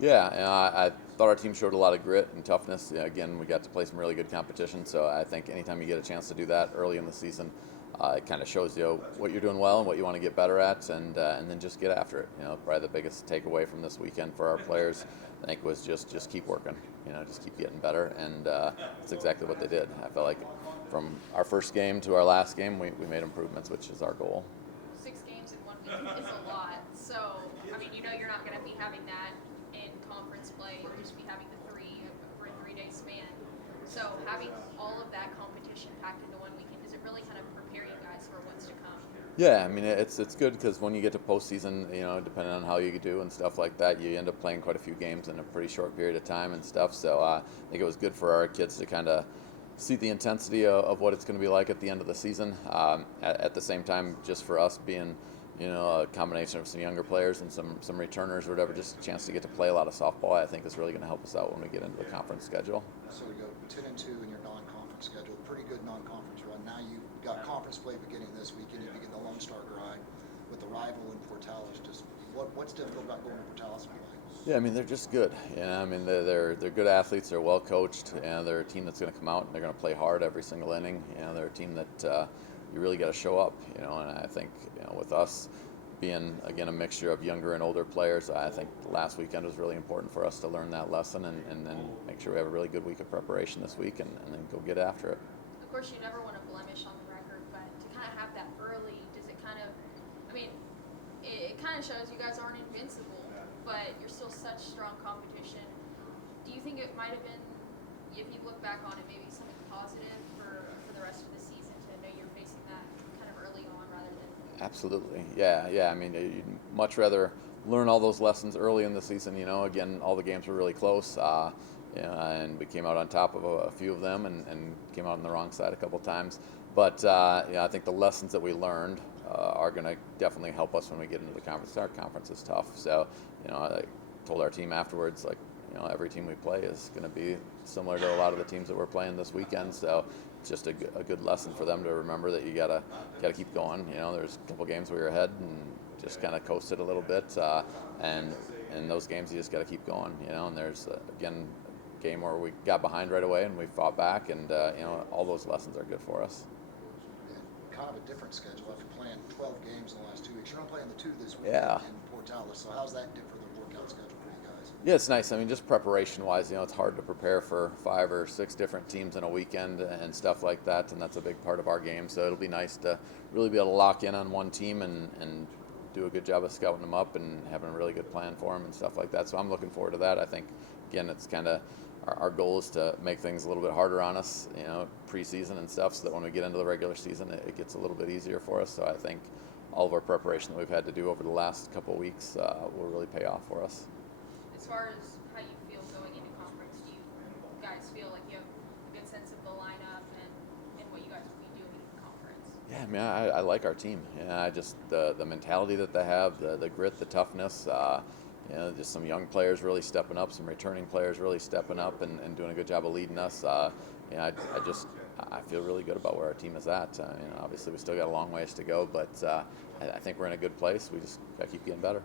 Yeah, I thought our team showed a lot of grit and toughness. Again, we got to play some really good competition, so I think anytime you get a chance to do that early in the season, it kind of shows you what you're doing well and what you want to get better at, and then just get after it. Probably the biggest takeaway from this weekend for our players, I think, was just keep working. Just keep getting better, and that's exactly what they did. I felt like from our first game to our last game, we made improvements, which is our goal. 6 games in 1 week is a lot. So, I mean, you're not going to be having that in conference play. You'll just be having the three over a 3-day span. So, having all of that competition packed into 1 weekend, does it really kind of prepare you guys for what's to come? Yeah, I mean it's good because when you get to postseason, depending on how you do and stuff like that, you end up playing quite a few games in a pretty short period of time and stuff. So I think it was good for our kids to kind of see the intensity of what it's going to be like at the end of the season. At the same time, just for us being, a combination of some younger players and some returners or whatever, just a chance to get to play a lot of softball, I think is really going to help us out when we get into the conference schedule. So we go 10-2 in your non-conference schedule. Pretty good non-conference run. Now you got conference play beginning this weekend. You begin the Lone Star grind with the rival in Portales. Just what's difficult about going to Portales and playing? Yeah, I mean they're just good. I mean they're good athletes. They're well coached, and they're a team that's going to come out and they're going to play hard every single inning. They're a team that you really got to show up. And I think with us being again a mixture of younger and older players, I think last weekend was really important for us to learn that lesson and then make sure we have a really good week of preparation this week and then go get after it. Of course, you never want to blemish on the record, but to kind of have that early, does it kind of, I mean, it kind of shows you guys aren't invincible, but you're still such strong competition. Do you think it might have been, if you look back on it, maybe something positive for the rest of the season to know you're facing that kind of early on rather than? Absolutely, yeah. I mean, you'd much rather learn all those lessons early in the season. Again, all the games were really close, and we came out on top of a few of them, and came out on the wrong side a couple times. But I think the lessons that we learned are going to definitely help us when we get into the conference. Our conference is tough, so I told our team afterwards, like, every team we play is going to be similar to a lot of the teams that we're playing this weekend. So it's just a good lesson for them to remember that you gotta keep going. There's a couple games we were ahead and just kind of coasted a little bit, and in those games you just got to keep going. And there's again a game where we got behind right away and we fought back, and all those lessons are good for us. Kind of a different schedule after playing 12 games in the last 2 weeks. You're not playing the 2 this week Yeah. in Portales. So how's that different from the workout schedule for you guys? Yeah, it's nice. I mean, just preparation-wise, it's hard to prepare for 5 or 6 different teams in a weekend and stuff like that, and that's a big part of our game. So it'll be nice to really be able to lock in on one team and do a good job of scouting them up and having a really good plan for them and stuff like that. So I'm looking forward to that. I think, again, it's kind of our goal is to make things a little bit harder on us, preseason and stuff, so that when we get into the regular season, it gets a little bit easier for us. So I think all of our preparation that we've had to do over the last couple of weeks will really pay off for us. As far as how you feel going into conference, do you guys feel like you have a good sense of the lineup and what you guys will be doing in conference? Yeah, I mean, I like our team. I just the mentality that they have, the grit, the toughness. Just some young players really stepping up, some returning players really stepping up and doing a good job of leading us. I feel really good about where our team is at. Obviously, we still got a long ways to go, but I think we're in a good place. We just got to keep getting better.